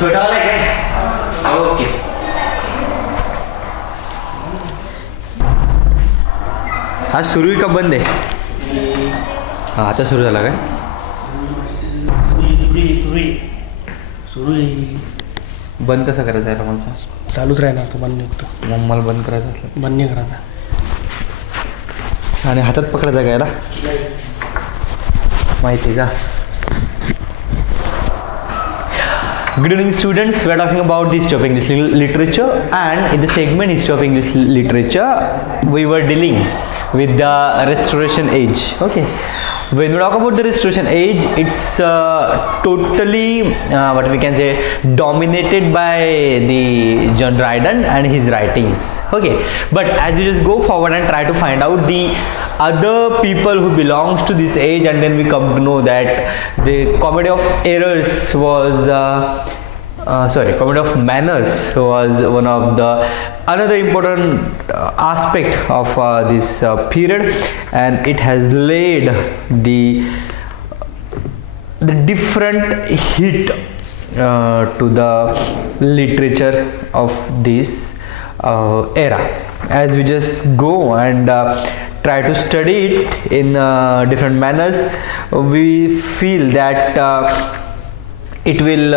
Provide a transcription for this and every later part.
छोटा वाला है क्या? ओके. हा सुरू का बंद आहे? हा आता सुरू झाला काय? बंद कसा करायचा आहे मला सांग. चालूच राहणार तो बंद निघतो. मग मला बंद करायचं असलं बंद नाही करायचा. आणि हातात पकडायचा गायला माहिती आहे का? Good evening students, we are talking about the history of English literature, and in the segment history of English literature we were dealing with the Restoration age. Okay, when we talk about the Restoration age, it's totally what we can say dominated by the John Dryden and his writings. Okay, but as you just go forward and try to find out the other people who belongs to this age, and then we come to know that the Comedy of Errors was Comedy of Manners was one of the another important aspect of this period, and it has laid the different hit to the literature of this era. As we just go and try to study it in different manners, we feel that it will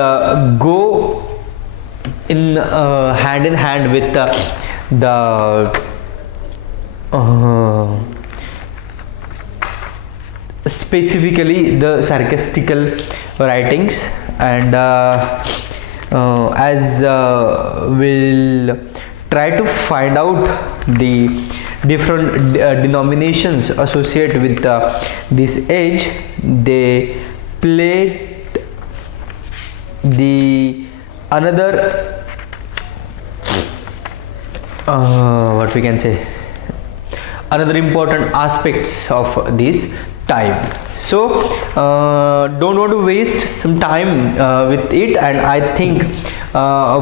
go in hand in hand with the specifically the sarcastical writings, and as we'll try to find out the different denominations associated with this age, they played the another what we can say another important aspects of this time. So don't want to waste some time with it, and I think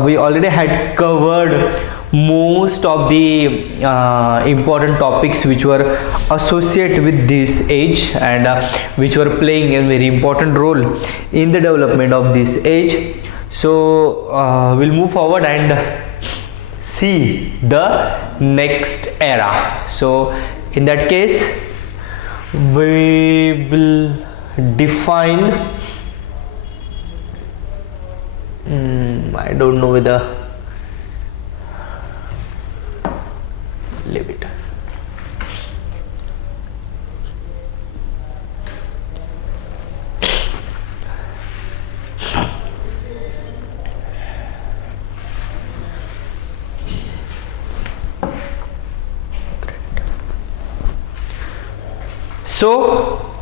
we already had covered most of the important topics which were associated with this age, and which were playing a very important role in the development of this age. So we'll move forward and see the next era. So in that case we will define I don't know whether leave it. So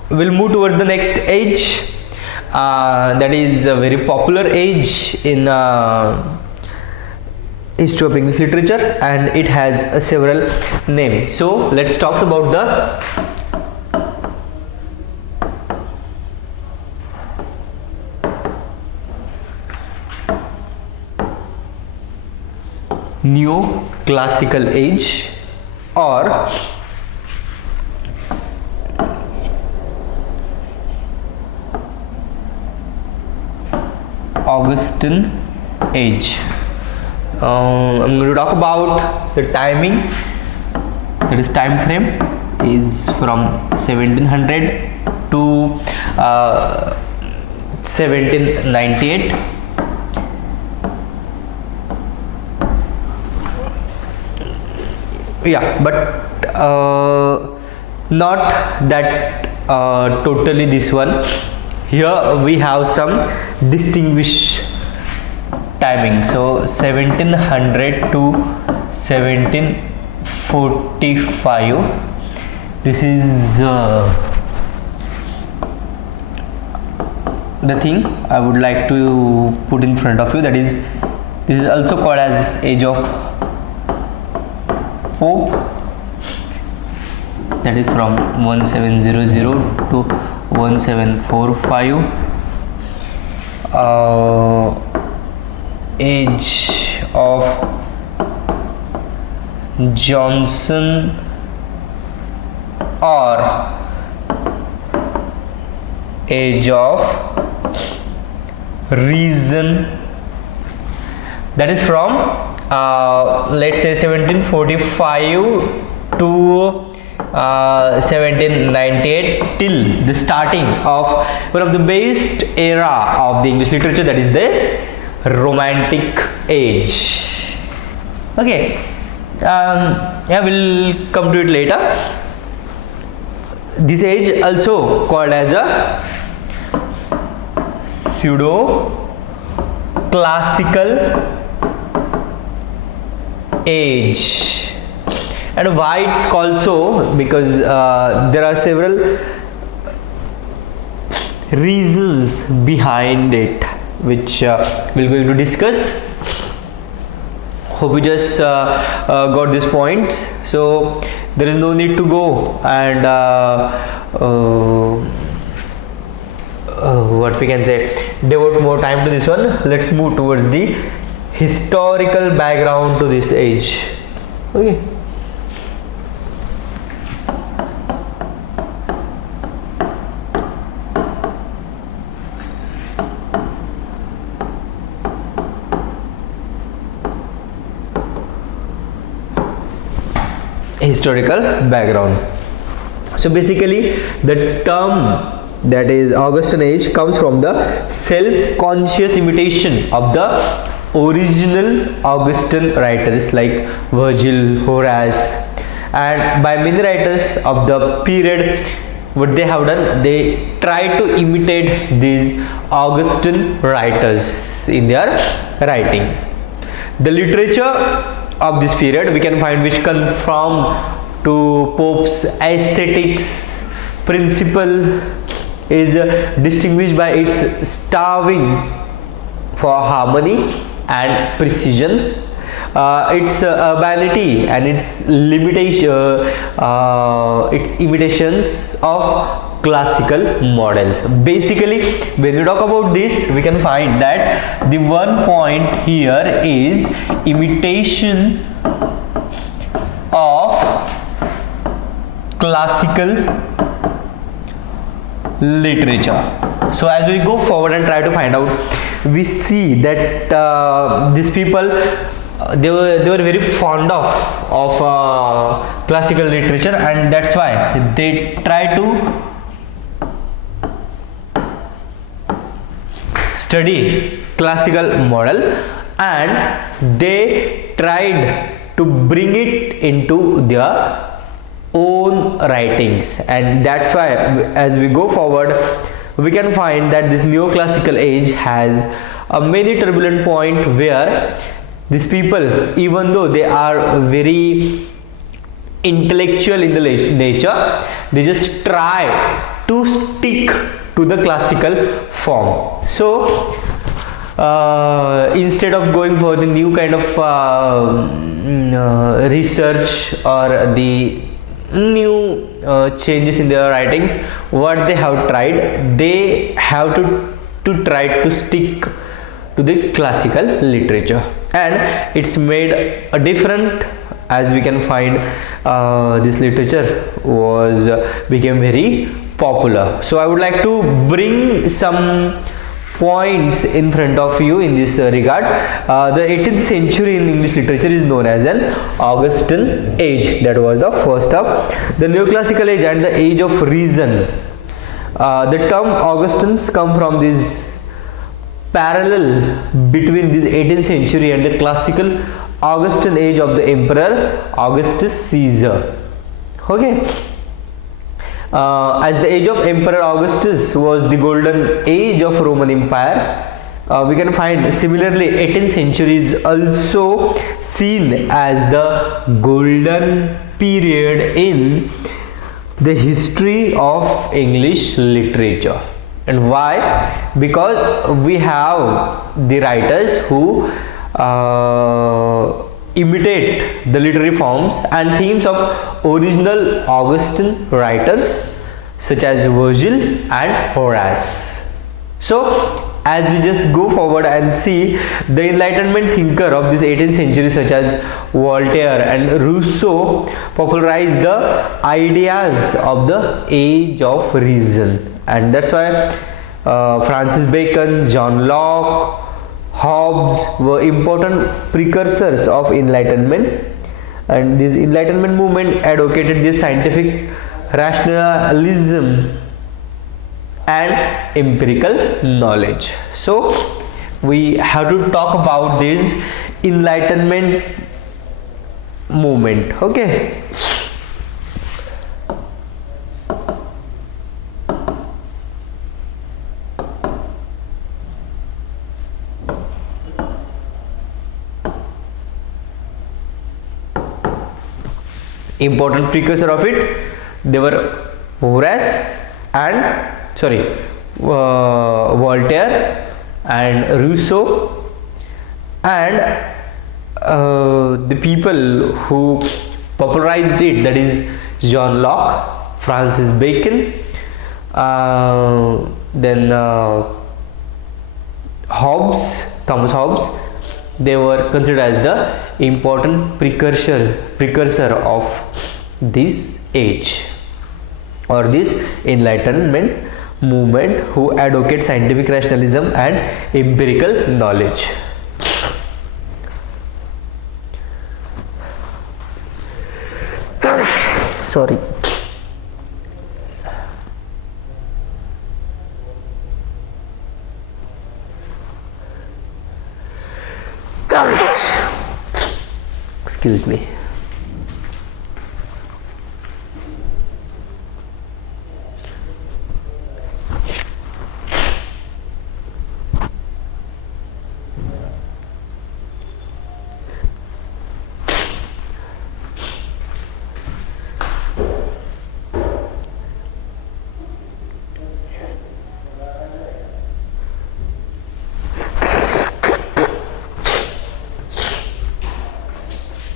we'll move toward the next age, that is a very popular age in history of English literature, and it has several names. So let's talk about the Neoclassical age, or Augustan age. I'm going to talk about the timing, that is time frame is from 1700 to 1798. Yeah, but not that totally this one. Here we have some distinguished timing. So 1700 to 1745, this is the thing I would like to put in front of you, that is, this is also called as age of Pope, that is from 1700 to 1745. Age of Johnson, or age of reason, that is from let's say 1745 to 1798 till the starting of one of the best era of the English literature, that is the Romantic Age. Okay, yeah, we'll come to it later. This age also called as a pseudo classical age. And why it's called so? Because there are several reasons behind it, which we're going to discuss. Hope you just got these points, so there is no need to go and what we can say, devote more time to this one. Let's move towards the historical background to this age. Okay. Historical background. So basically the term, that is Augustan age, comes from the self-conscious imitation of the original Augustan writers like Virgil, Horace, and by many writers of the period. What they have done, they try to imitate these Augustan writers in their writing. The literature of this period we can find which conform to Pope's aesthetics principle is distinguished by its starving for harmony and precision, its urbanity and its limitation, its imitations of classical models. Basically, when we talk about this, we can find that the one point here is imitation of classical literature. So as we go forward and try to find out, we see that these people, they were very fond of classical literature, and that's why they try to study classical model, and they tried to bring it into their own writings. And that's why as we go forward, we can find that this neoclassical age has a many turbulent point where these people, even though they are very intellectual in the nature, they just try to stick to the classical form. So instead of going for the new kind of research or the new changes in their writings, what they have tried, they have to try to stick to the classical literature, and it's made a different, as we can find this literature became very popular. So I would like to bring some points in front of you in this regard. The 18th century in English literature is known as an Augustan age. That was the first of the neoclassical age and the age of reason. The term Augustans come from this parallel between the 18th century and the classical Augustan age of the Emperor Augustus Caesar. Okay. As the age of Emperor Augustus was the golden age of Roman Empire, we can find similarly 18th century is also seen as the golden period in the history of English literature. And why? Because we have the writers who imitate the literary forms and themes of original Augustan writers such as Virgil and Horace. So as we just go forward and see, the Enlightenment thinker of this 18th century such as Voltaire and Rousseau popularized the ideas of the age of reason, and that's why Francis Bacon, John Locke, Hobbes were important precursors of Enlightenment, and this Enlightenment movement advocated this scientific rationalism and empirical knowledge. So we have to talk about this Enlightenment movement. Okay. Important precursor of it, they were Horace and Voltaire and Rousseau, and the people who popularized it, that is John Locke, Francis Bacon, then Thomas Hobbes. They were considered as the important precursor of this age or this Enlightenment movement, who advocate scientific rationalism and empirical knowledge. Sorry. Excuse me.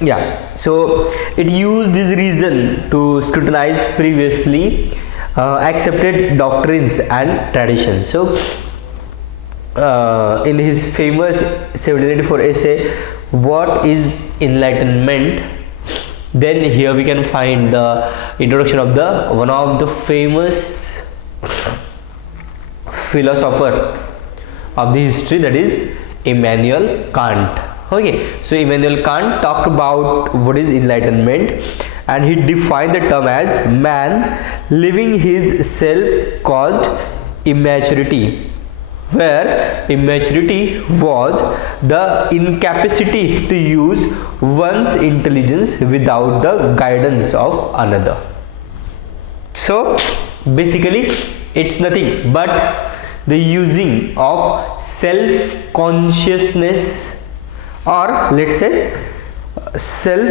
Yeah, so it used this reason to scrutinize previously accepted doctrines and traditions. So in his famous 1784 essay, What is Enlightenment? Then here we can find the introduction of the one of the famous philosopher of the history, that is Immanuel Kant. Okay, so Immanuel Kant talked about what is enlightenment, and he defined the term as man living his self-caused immaturity, where immaturity was the incapacity to use one's intelligence without the guidance of another. So basically it's nothing but the using of self-consciousness, or let's say self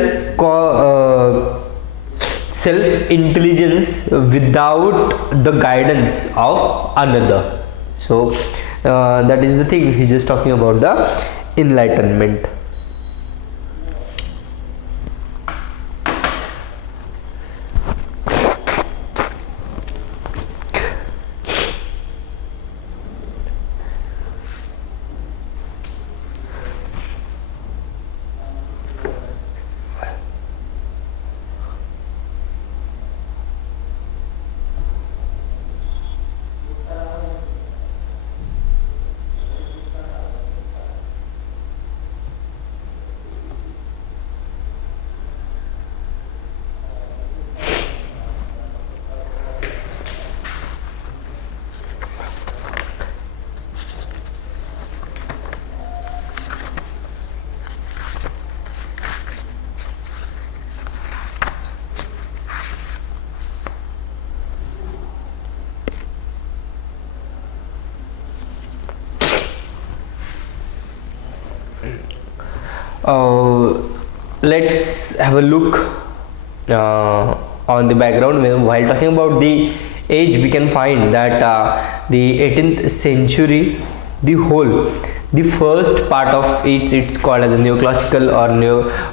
intelligence without the guidance of another. So that is the thing he's just talking about, the enlightenment. Let's have a look on the background. While talking about the age, we can find that the 18th century, the first part of it, it's called as the neoclassical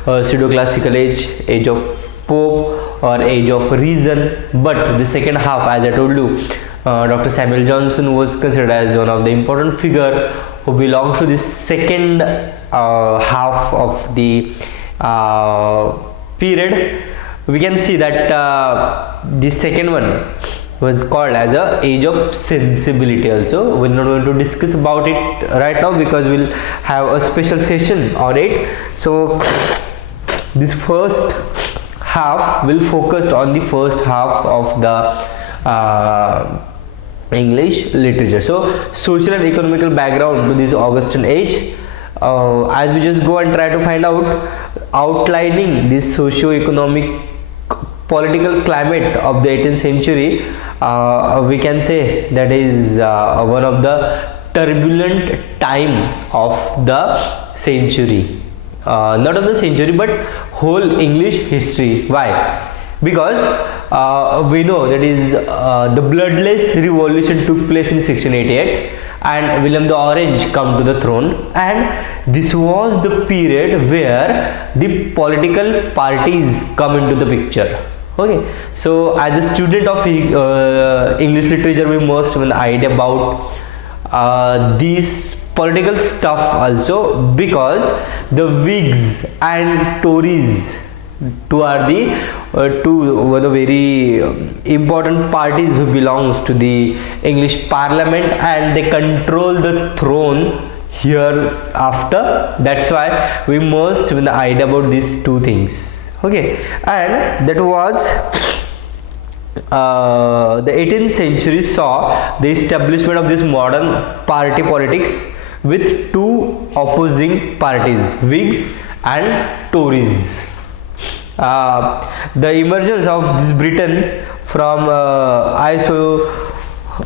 or pseudo-classical age of Pope or age of reason. But the second half, as I told you, Dr. Samuel Johnson was considered as one of the important figure who belongs to the second half of the period. We can see that the second one, was called as a age of sensibility. Also, we're not going to discuss about it right now because we'll have a special session on it. So this first half will focus on the first half of the English literature. So social and economical background to this Augustan age. As we just go and try to find out, outlining this socio-economic political climate of the 18th century, we can say that is one of the turbulent time of the century, not of the century but whole English history. Why? Because we know that is the bloodless revolution took place in 1688 and William the Orange come to the throne, and this was the period where the political parties come into the picture. Okay, so as a student of English literature, we must have an idea about these political stuff also, because the Whigs and Tories two are the very important parties who belongs to the English Parliament, and they control the throne hereafter. That's why we must have an idea about these two things. Okay, and that was the 18th century saw the establishment of this modern party politics with two opposing parties, Whigs and Tories. The emergence of this Britain from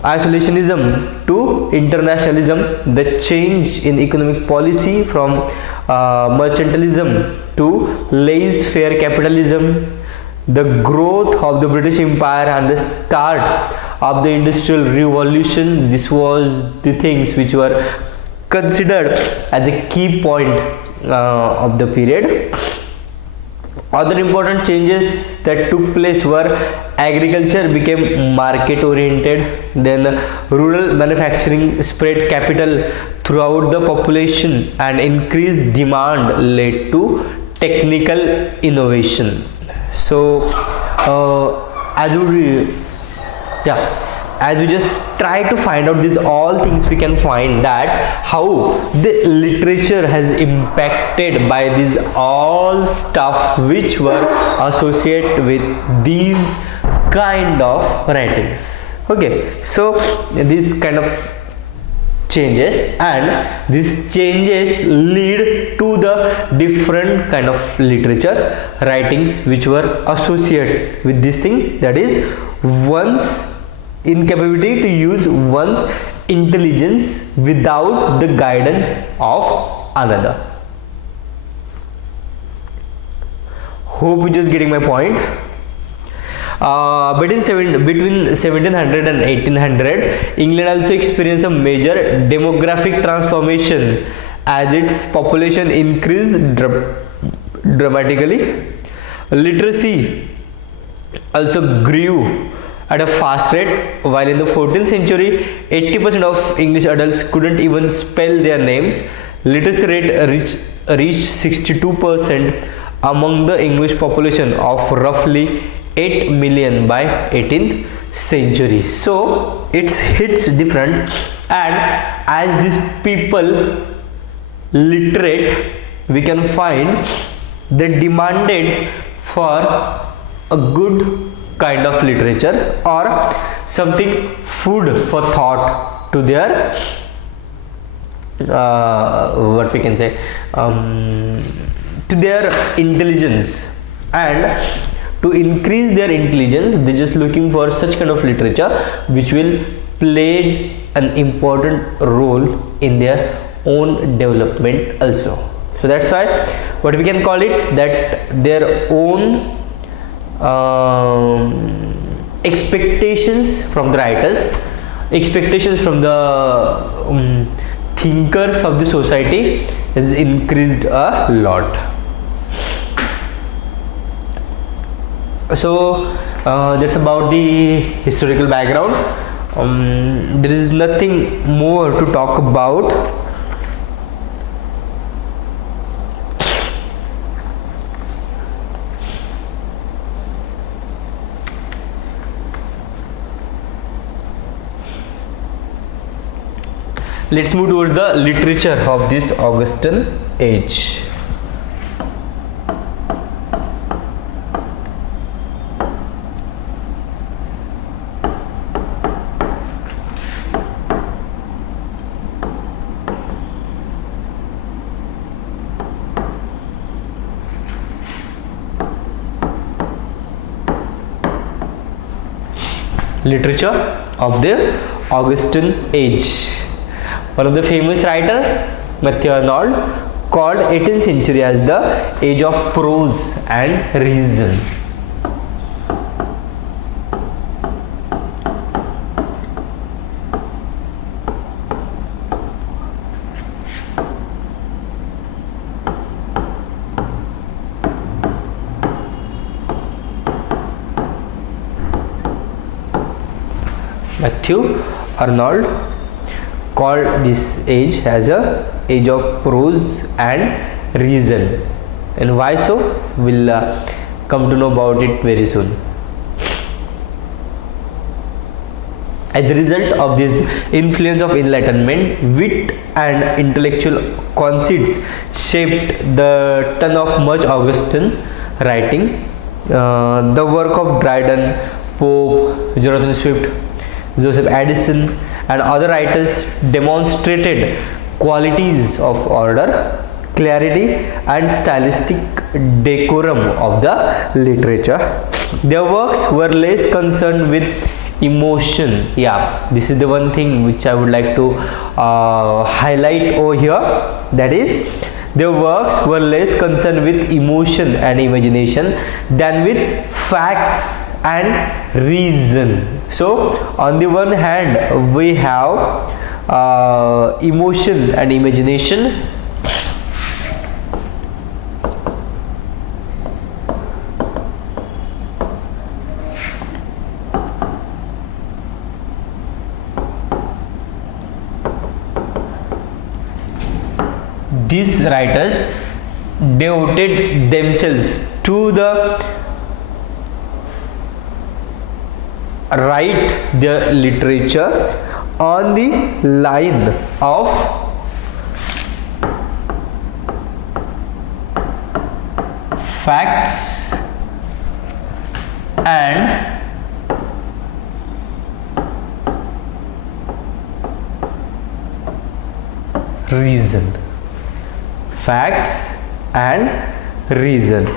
isolationism to internationalism, the change in economic policy from mercantilism to laissez-faire capitalism, the growth of the British Empire and the start of the Industrial Revolution, this was the things which were considered as a key point of the period. Other important changes that took place were agriculture became market oriented, then rural manufacturing spread capital throughout the population, and increased demand led to technical innovation. So as we just try to find out these all things, we can find that how the literature has impacted by these all stuff which were associated with these kind of writings. Okay, so these kind of changes, and these changes lead to the different kind of literature writings which were associated with this thing, that is one's incapability to use one's intelligence without the guidance of another. Hope you're just getting my point. Between 1700 and 1800, England also experienced a major demographic transformation as its population increased dramatically. Literacy also grew at a fast rate, while in the 14th century 80% of English adults couldn't even spell their names. Literacy rate reached 62% among the English population of roughly 8 million by 18th century. So it's different, and as these people literate, we can find they demanded for a good kind of literature or something food for thought to their what we can say to their intelligence, and to increase their intelligence they just looking for such kind of literature which will play an important role in their own development also. So that's why what we can call it, that their own expectations from the writers, expectations from the thinkers of the society has increased a lot. So that's about the historical background. There is nothing more to talk about. Let's move towards the literature of this Augustan age. Literature of the Augustan age. One of the famous writer, Matthew Arnold, called 18th century as the age of prose and reason. Matthew Arnold called this age as a age of prose and reason, and why so we'll come to know about it very soon. As a result of this influence of enlightenment, wit and intellectual conceits shaped the ton of much Augustan writing. The work of Dryden, Pope, Jonathan Swift, Joseph Addison and other writers demonstrated qualities of order, clarity and stylistic decorum of the literature. Their works were less concerned with emotion. Yeah, this is the one thing which I would like to highlight over here, that is, their works were less concerned with emotion and imagination than with facts and reason. So on the one hand we have emotion and imagination, these writers devoted themselves to the write their literature on the line of facts and reason. Facts and reason.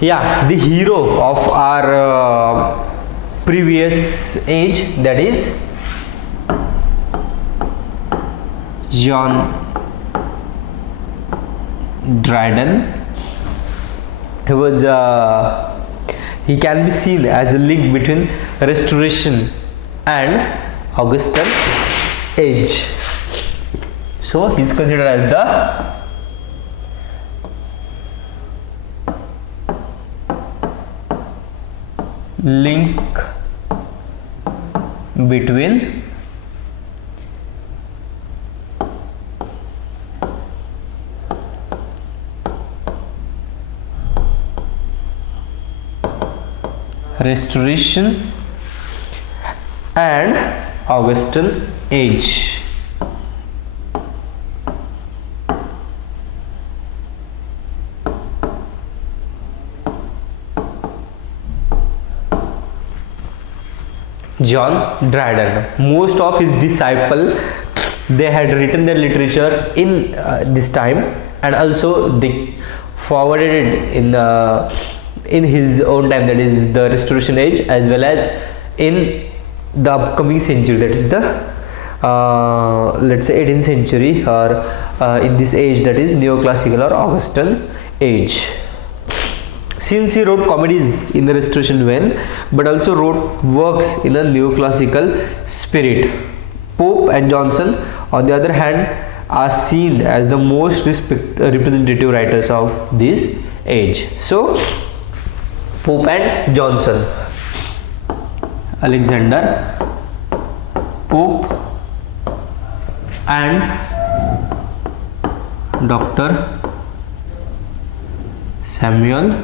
Yeah, the hero of our previous age, that is John Dryden. He can be seen as a link between Restoration and Augustan age. So he is considered as the link between Restoration and Augustan age. John Dryden, most of his disciples, they had written their literature in this time, and also they forwarded it in his own time, that is the Restoration age, as well as in the upcoming century, that is the let's say 18th century, or in this age, that is neoclassical or Augustan age. Since he wrote comedies in the Restoration vein, but also wrote works in a neoclassical spirit, Pope and Johnson, on the other hand, are seen as the most representative writers of this age. So Pope and Johnson, Alexander Pope and Dr. Samuel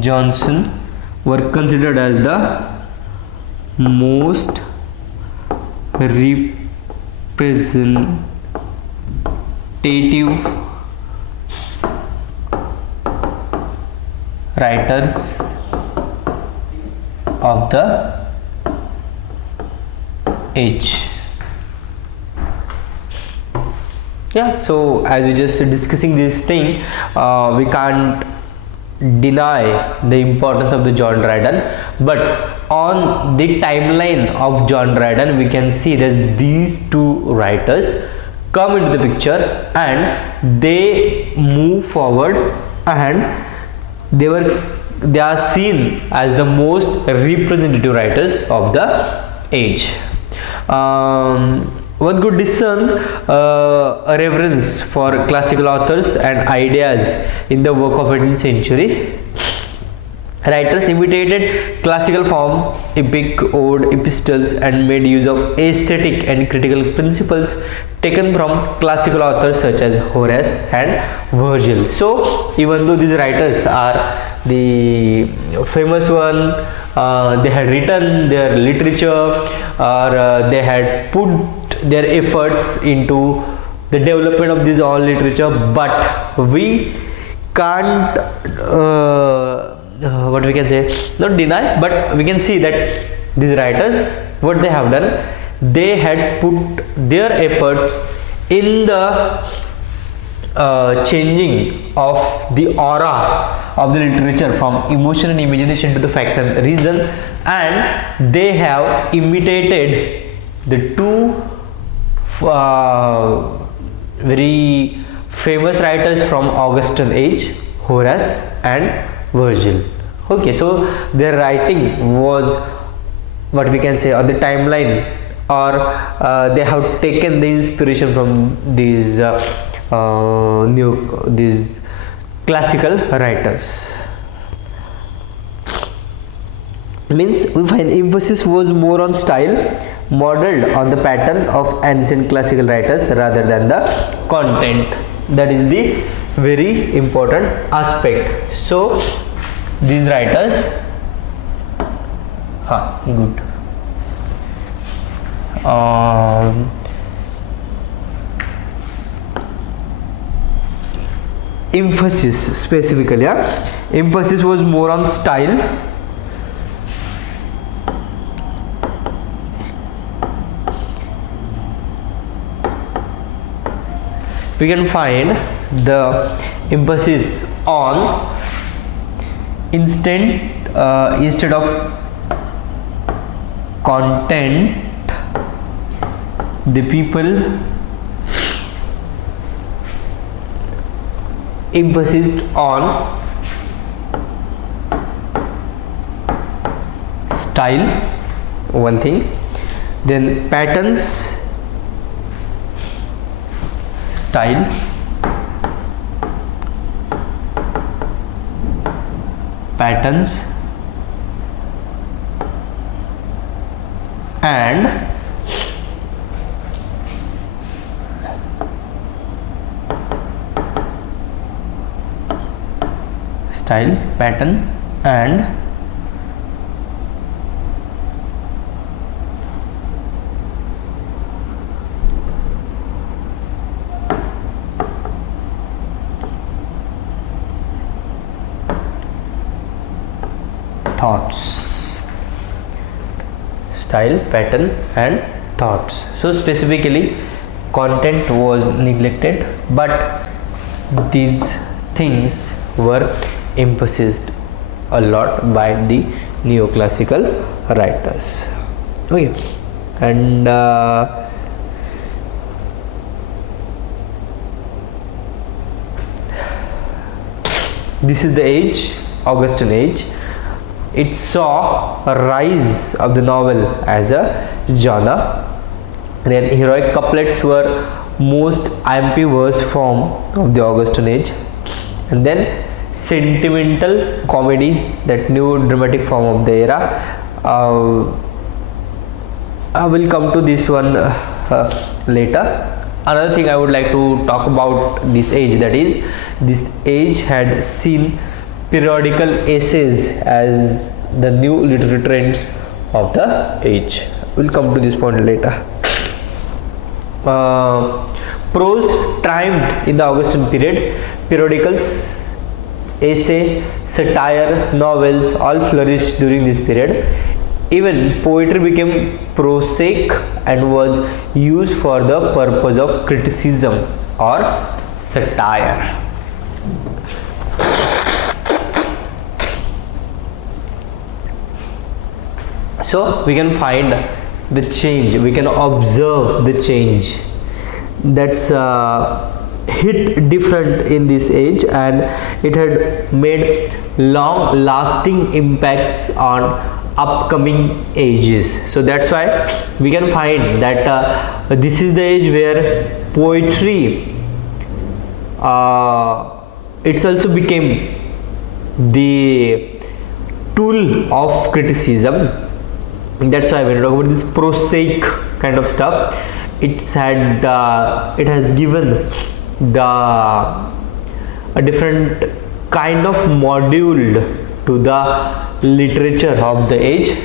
Johnson were considered as the most representative writers of the age. Yeah, so as we just discussing this thing, we can't deny the importance of the John Dryden, but on the timeline of John Dryden we can see that these two writers come into the picture and they move forward, and they are seen as the most representative writers of the age. One could discern a reverence for classical authors and ideas in the work of 18th century. Writers imitated classical form, epic, ode, epistles, and made use of aesthetic and critical principles taken from classical authors such as Horace and Virgil. So, even though these writers are the famous one, they had written their literature, or they had put their efforts into the development of this all literature, but we can't what we can say, not deny, but we can see that these writers, what they have done, they had put their efforts in the changing of the aura of the literature from emotion and imagination to the facts and reason, and they have imitated the two very famous writers from Augustan age, Horace and Virgil. Okay, so their writing was, what we can say, on the timeline, or they have taken the inspiration from these these classical writers. Means we find emphasis was more on style, modeled on the pattern of ancient classical writers rather than the content. That is the very important aspect. So these writers, good. Emphasis specifically, emphasis was more on style, we can find the emphasis on instead of content, the people emphasized on style, one thing, then patterns, style, patterns, and style, pattern, and thoughts. Style, pattern, and thoughts. So specifically content was neglected, but these things were emphasized a lot by the neoclassical writers. Okay, and this is the age, Augustan age. It saw a rise of the novel as a genre. Then heroic couplets were most ambiguous form of the Augustan age, and then sentimental comedy, that new dramatic form of the era. I will come to this one later. Another thing I would like to talk about this age, that is, this age had seen periodical essays as the new literary trends of the age. We'll come to this point later. Prose triumphed in the Augustan period. Periodicals, essay, satire, novels all flourished during this period. Even poetry became prosaic and was used for the purpose of criticism or satire. So we can find the change, we can observe the change that's hit different in this age, and it had made long lasting impacts on upcoming ages. So that's why we can find that this is the age where poetry it's also became the tool of criticism. That's why when we talk about this prosaic kind of stuff, it has given a different kind of module to the literature of the age,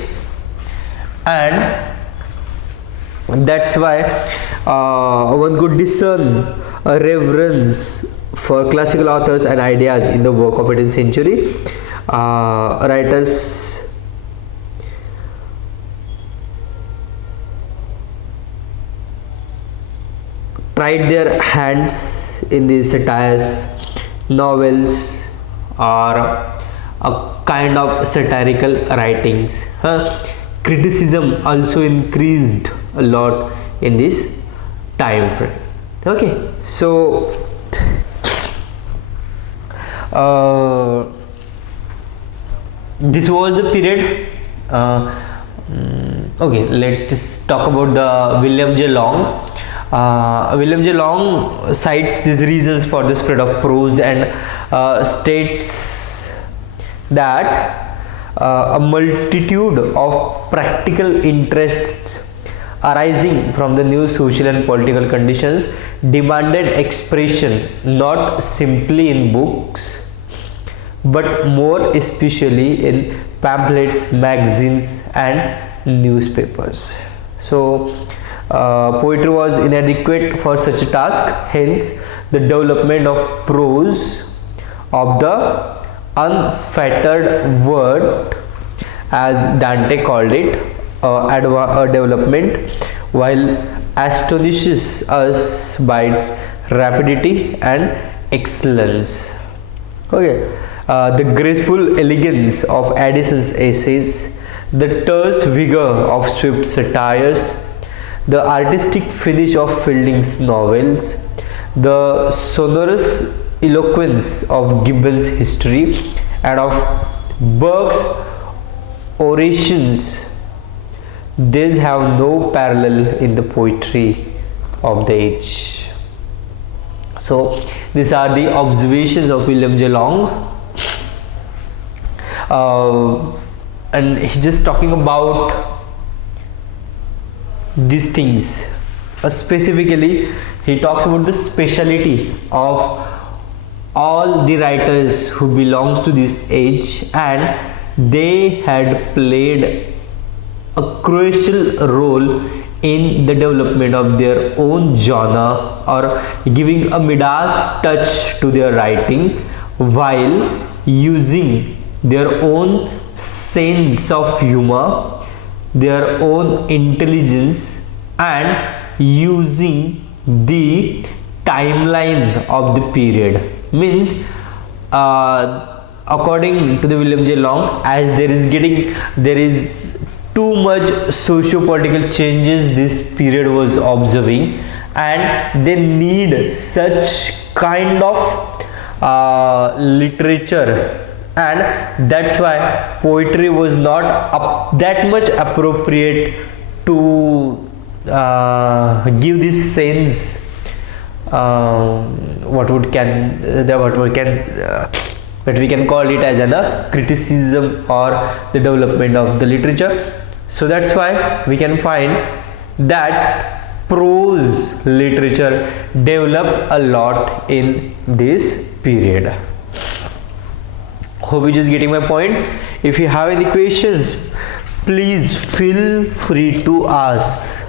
and that's why one could discern a reverence for classical authors and ideas in the work of 18th century writers. Tried their hands in these satires, novels, or a kind of satirical writings. Criticism also increased a lot in this time frame. Okay, so this was the period. Okay, let's talk about the William J. Long. William J. Long cites these reasons for the spread of prose and states that a multitude of practical interests arising from the new social and political conditions demanded expression not simply in books but more especially in pamphlets, magazines and newspapers. So poetry was inadequate for such a task, hence the development of prose, of the unfettered word, as Dante called it, a development, while astonishes us by its rapidity and excellence. Okay, the graceful elegance of Addison's essays, the terse vigor of Swift's satires, the artistic finish of Fielding's novels, the sonorous eloquence of Gibbon's history and of Burke's orations, these have no parallel in the poetry of the age. So these are the observations of William J. Long, and he's just talking about these things. Specifically, he talks about the speciality of all the writers who belongs to this age, and they had played a crucial role in the development of their own genre, or giving a Midas touch to their writing while using their own sense of humor, their own intelligence, and using the timeline of the period. Means according to the William J. Long, as there is too much socio-political changes this period was observing, and they need such kind of literature, and that's why poetry was not that much appropriate to give this sense, what we can call it as a criticism or the development of the literature. So that's why we can find that prose literature developed a lot in this period. Hope you just getting my point. If you have any questions, please feel free to ask.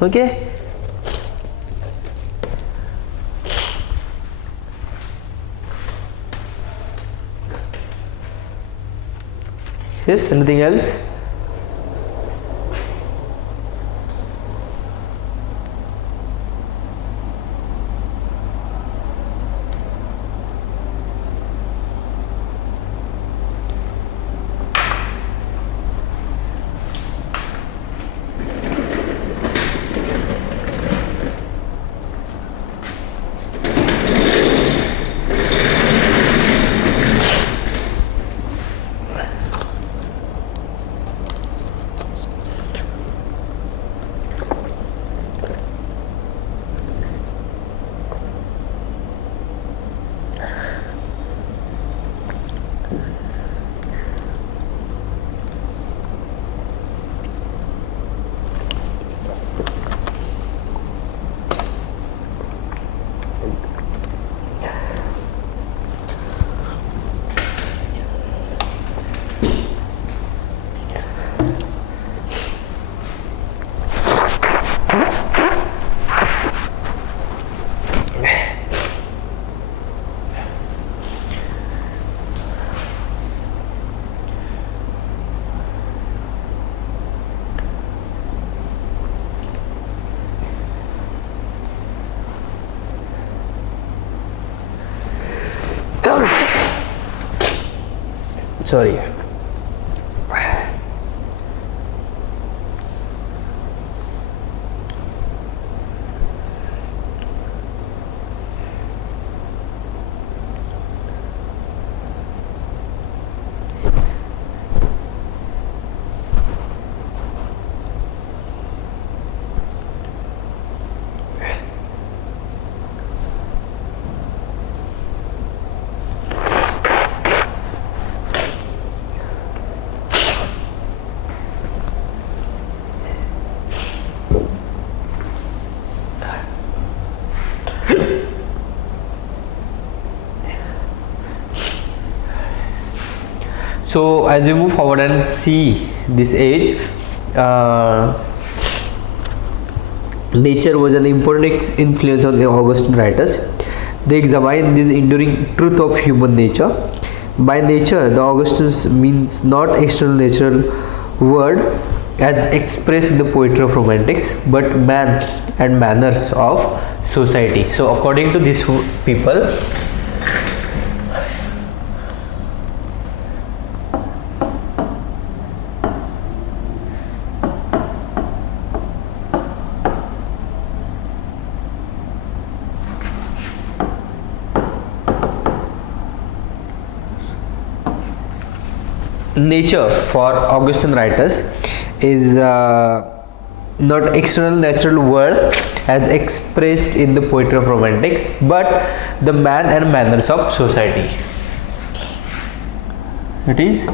Okay. Yes, anything else? Sorry. So as we move forward and see this age, nature was an important influence on the Augustine writers. They examine this enduring truth of human nature. By nature, the Augustines means not external natural world as expressed in the poetry of romantics, but man and manners of society. So according to these people, nature for Augustine writers is not external natural world as expressed in the poetry of romantics, but the man and manners of society. It is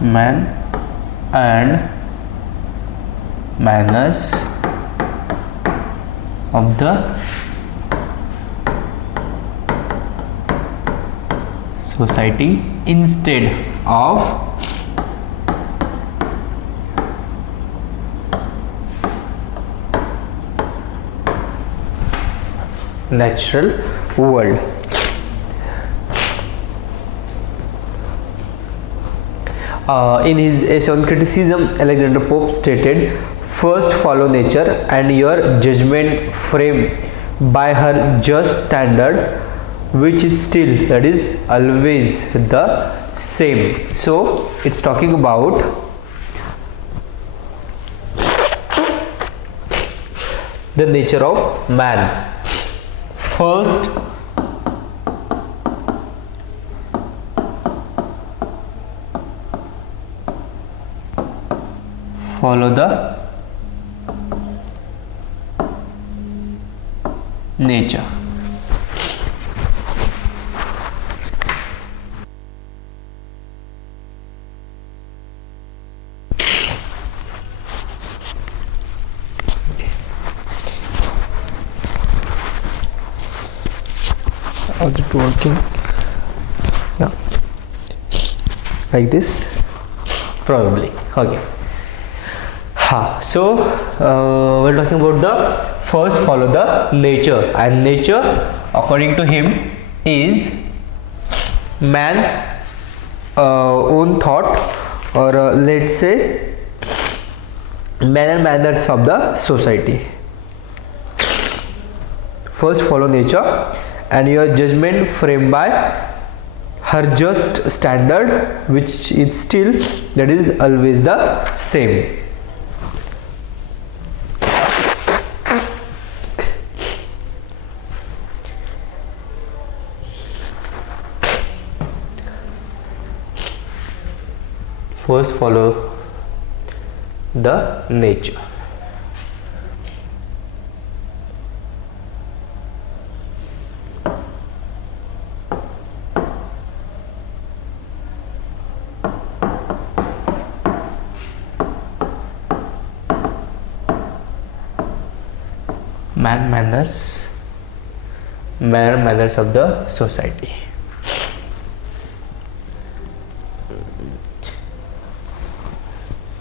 man and manners of the society instead of natural world. In his essay on criticism, Alexander Pope stated, "First follow nature, and your judgment framed by her just standard, which is still, that is always the same." So it's talking about the nature of man. First follow the nature. Was it working? Yeah, like this probably. Okay. So we're talking about the first follow the nature, and nature according to him is man's own thought, or let's say manners of the society. First follow nature, and your judgment framed by her just standard, which is still that is always the same. First follow the nature. Manners of the society.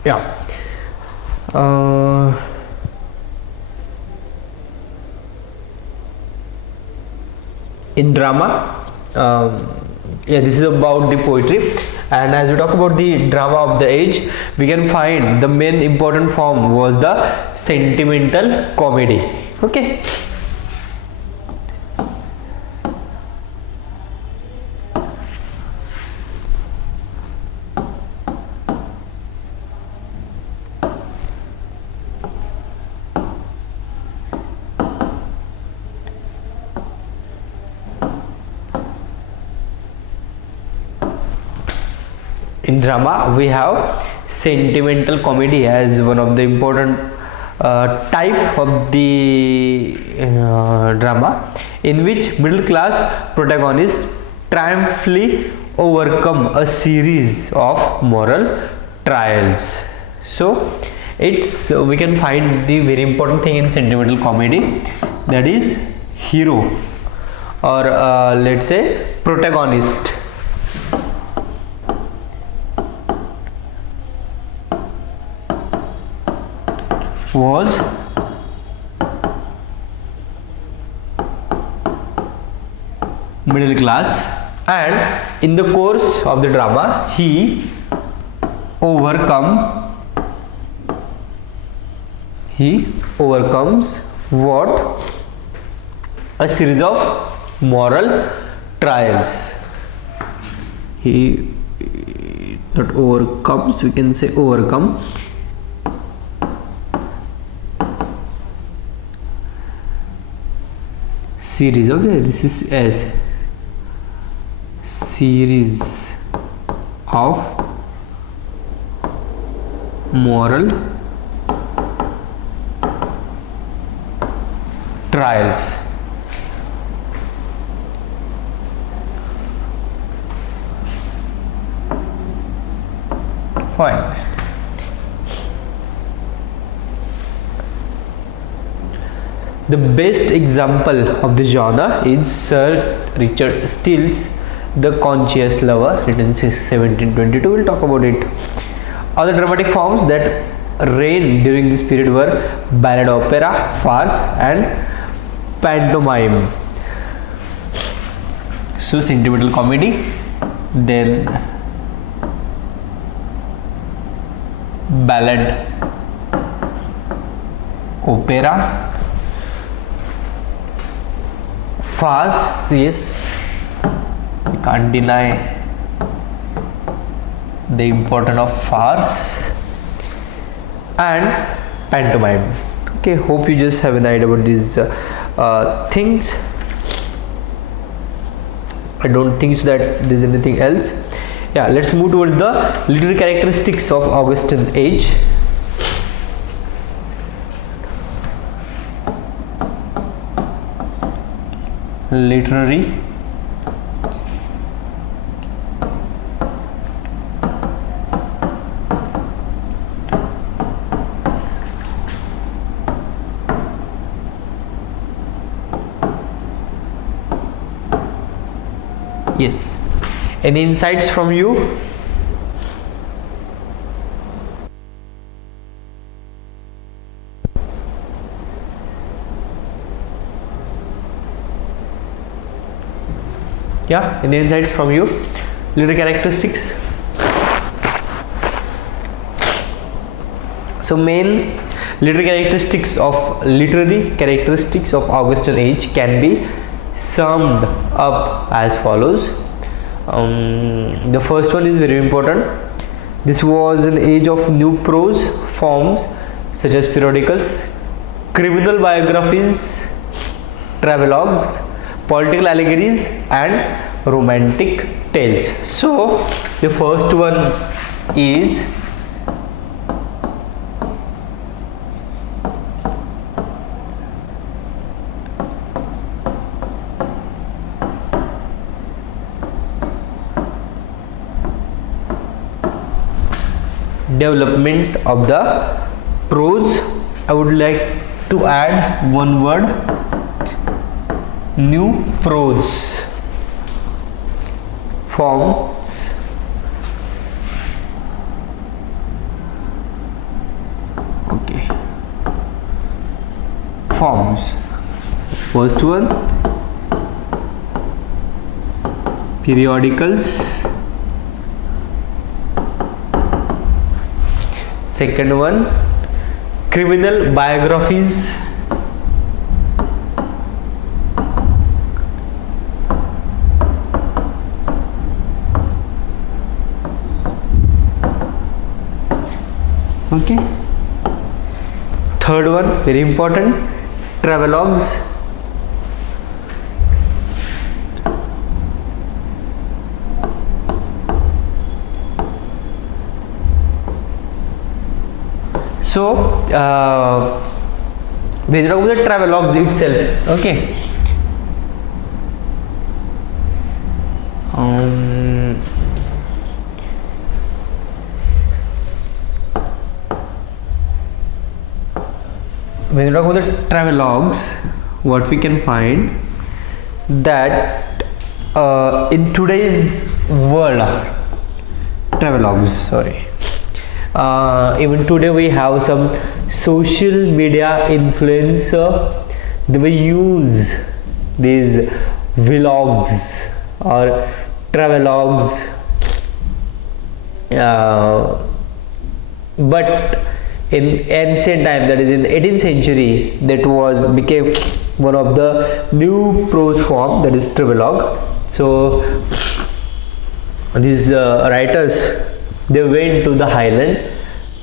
Yeah. In drama, yeah, this is about the poetry, and as we talk about the drama of the age, we can find the main important form was the sentimental comedy. Okay. In drama, we have sentimental comedy as one of the important type of the drama, in which middle class protagonists triumphantly overcome a series of moral trials. So it's we can find the very important thing in sentimental comedy, that is hero, or let's say protagonist was middle class, and in the course of the drama he overcomes what? A series of moral trials. He not overcomes, we can say overcome series. Okay, this is as series of moral trials. Fine. The best example of this genre is Sir Richard Steele's The Conscious Lover, written in 1722. We'll talk about it. Other dramatic forms that reigned during this period were ballad opera, farce, and pantomime. So sentimental comedy, then ballad opera, farce, yes, we can't deny the importance of farce, and pantomime. Okay, hope you just have an idea about these things. I don't think so that there's anything else. Yeah, let's move towards the literary characteristics of Augustan age. Literary Yes. Any insights from you? Yeah, any insights from you? Literary characteristics. So main literary characteristics of Augustan age can be summed up as follows. The first one is very important. This was an age of new prose forms such as periodicals, criminal biographies, travelogues, political allegories, and romantic tales. So the first one is development of the prose. I would like to add one word: new prose forms. Okay, forms. First one, periodicals. Second one, criminal biographies. Okay. Third one, very important, travelogues. So when you talk about the travelogues itself, okay, when you talk about the travelogues, what we can find that in today's world, travelogues, sorry, even today we have some social media influencer. They will use these vlogs or travelogues, but in ancient time, that is in 18th century, that was became one of the new prose form, that is travelogue. So these writers, they went to the highland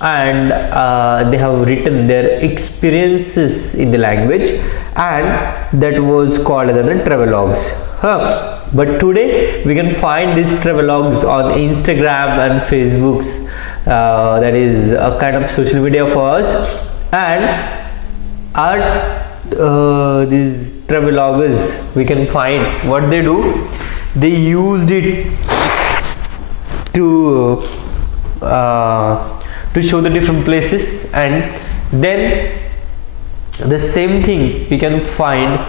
and they have written their experiences in the language, and that was called as the travelogues. But today we can find these travelogues on Instagram and Facebook's, that is a kind of social media for us, and these travelogues, we can find what they do. They used it to show the different places, and then the same thing we can find,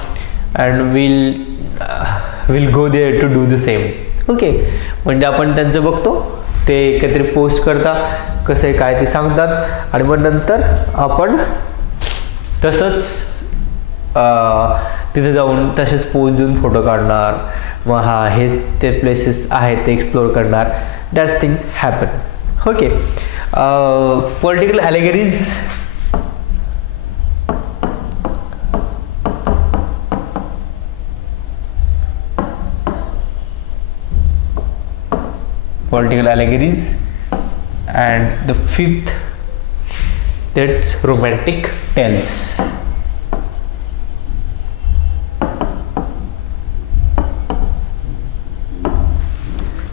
and we'll go there to do the same. Okay, म्हणजे आपण त्यांचं बघतो, ते काहीतरी post करतात, कसं आहे काय ते सांगतात, आणि मग नंतर आपण तसंच तिथे जाऊन तसेच पोज देऊन फोटो काढणार, मग हा हेच ते प्लेसेस आहेत ते एक्सप्लोर करणार. That's things happen. Okay. Political allegories. Political allegories, and the fifth, that's romantic tales.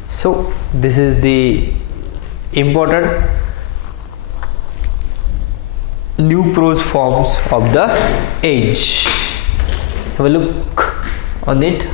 So this is the important new prose forms of the age. Have a look on it.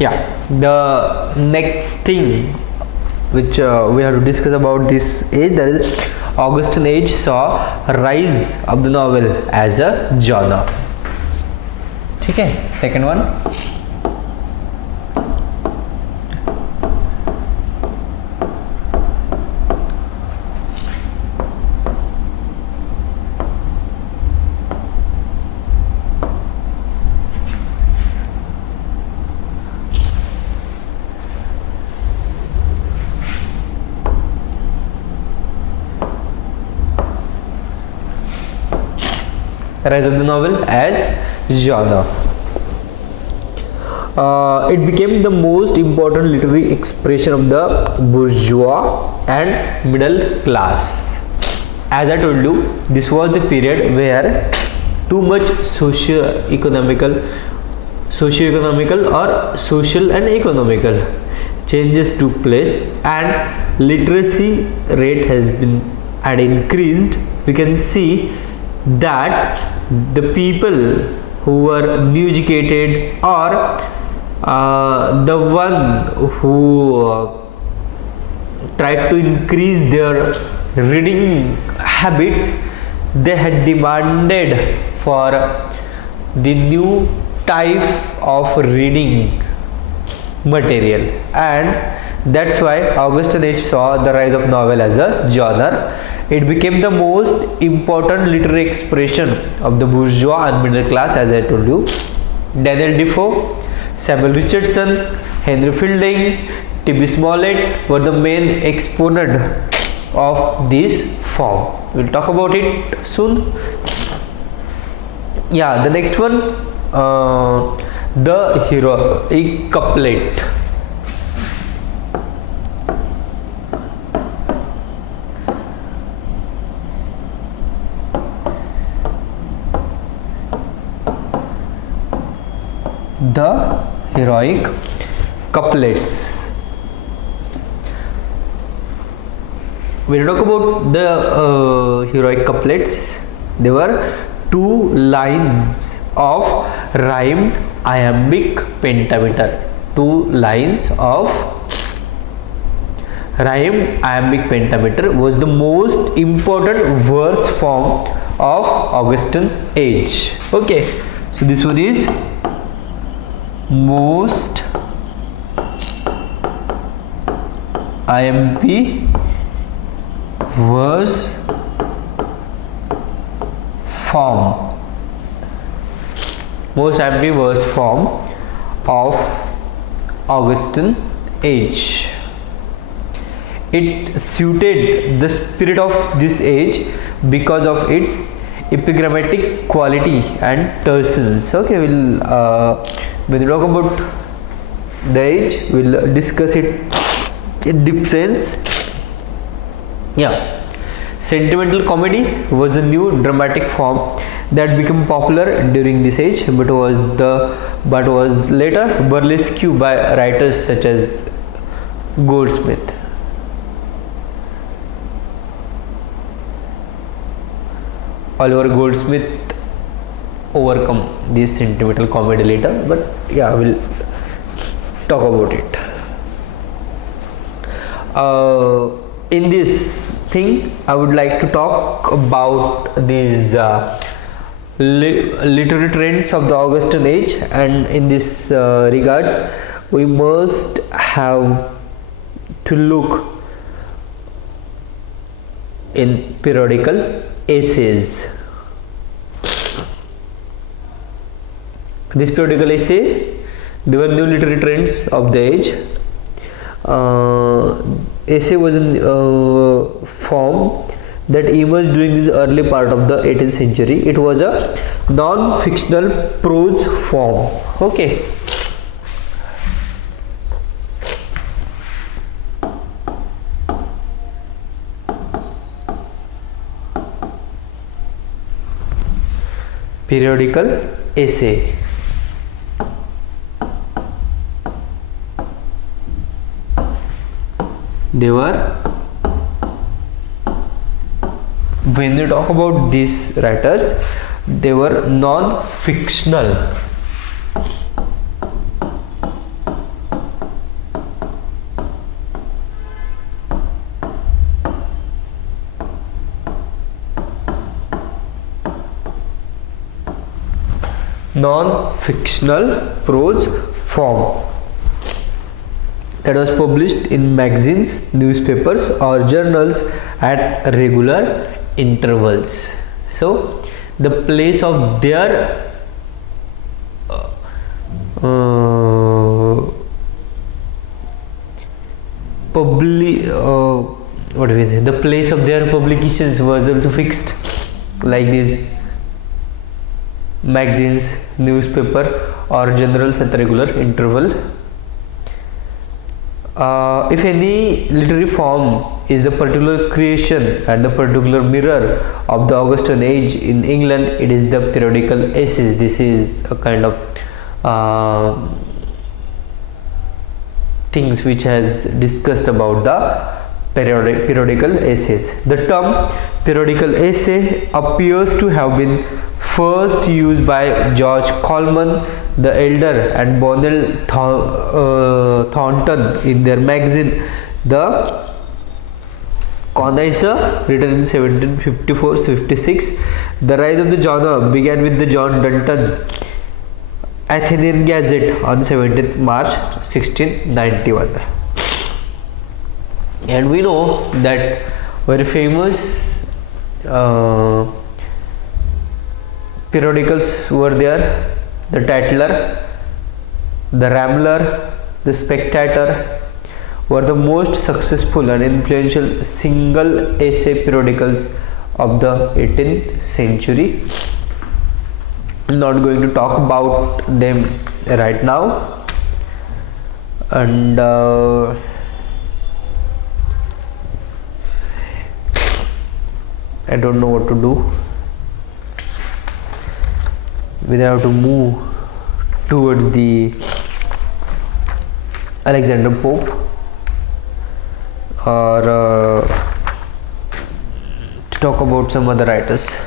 Yeah, the next thing which we have to discuss about this age, that is Augustan age saw rise of the novel as a genre. ठीक है, second one. Rise of the novel as genre. It became the most important literary expression of the bourgeois and middle class. As I told you, this was the period where too much socio-economical or social and economical changes took place, and literacy rate had increased. We can see that the people who were new educated, or the one who tried to increase their reading habits, they had demanded for the new type of reading material, and that's why Augustan age saw the rise of novel as a genre. It became the most important literary expression of the bourgeois and middle class, as I told you. Daniel Defoe, Samuel Richardson, Henry Fielding, T.B. Smollett were the main exponent of this form. We'll talk about it soon. Yeah, the next one, the heroic couplet. The heroic couplets. When you talk about the heroic couplets, there were two lines of rhymed iambic pentameter. Two lines of rhymed iambic pentameter was the most important verse form of Augustan age. Okay, so this one is most IMP verse form, most IMP verse form of Augustan age. It suited the spirit of this age because of its epigrammatic quality and terseness. Okay, we'll when we talk about the age, we'll discuss it in deep sense. Yeah, sentimental comedy was a new dramatic form that became popular during this age, but was later burlesque by writers such as Goldsmith. Oliver Goldsmith overcome this sentimental comedy later, but yeah, we'll talk about it. In this thing, I would like to talk about these literary trends of the Augustan age, and in this regards, we must have to look in periodical essays. This periodical essay, they were new literary trends of the age. Essay was a form that emerged during this early part of the 18th century. It was a non-fictional prose form. Okay. Periodical essay. They were, when they talk about these writers, they were non-fictional non-fictional prose form that was published in magazines, newspapers or journals at regular intervals. So the place of their the place of their publications was also fixed, like these magazines, newspaper or journals at regular interval. If any literary form is the particular creation and the particular mirror of the Augustan age in England, it is the periodical essays. This is a kind of things which has discussed about the periodical essays. The term periodical essay appears to have been first used by George Coleman the Elder and Bonnell Thornton in their magazine The Connoisseur, written in 1754-56. The rise of the genre began with the John Dunton's Athenian Gazette on 17th March 1691. And we know that very famous periodicals were there: the Tatler, the Rambler, the Spectator were the most successful and influential single essay periodicals of the 18th century. I'm not going to talk about them right now, and I don't know what to do. We have to move towards the Alexander Pope, or to talk about some other writers.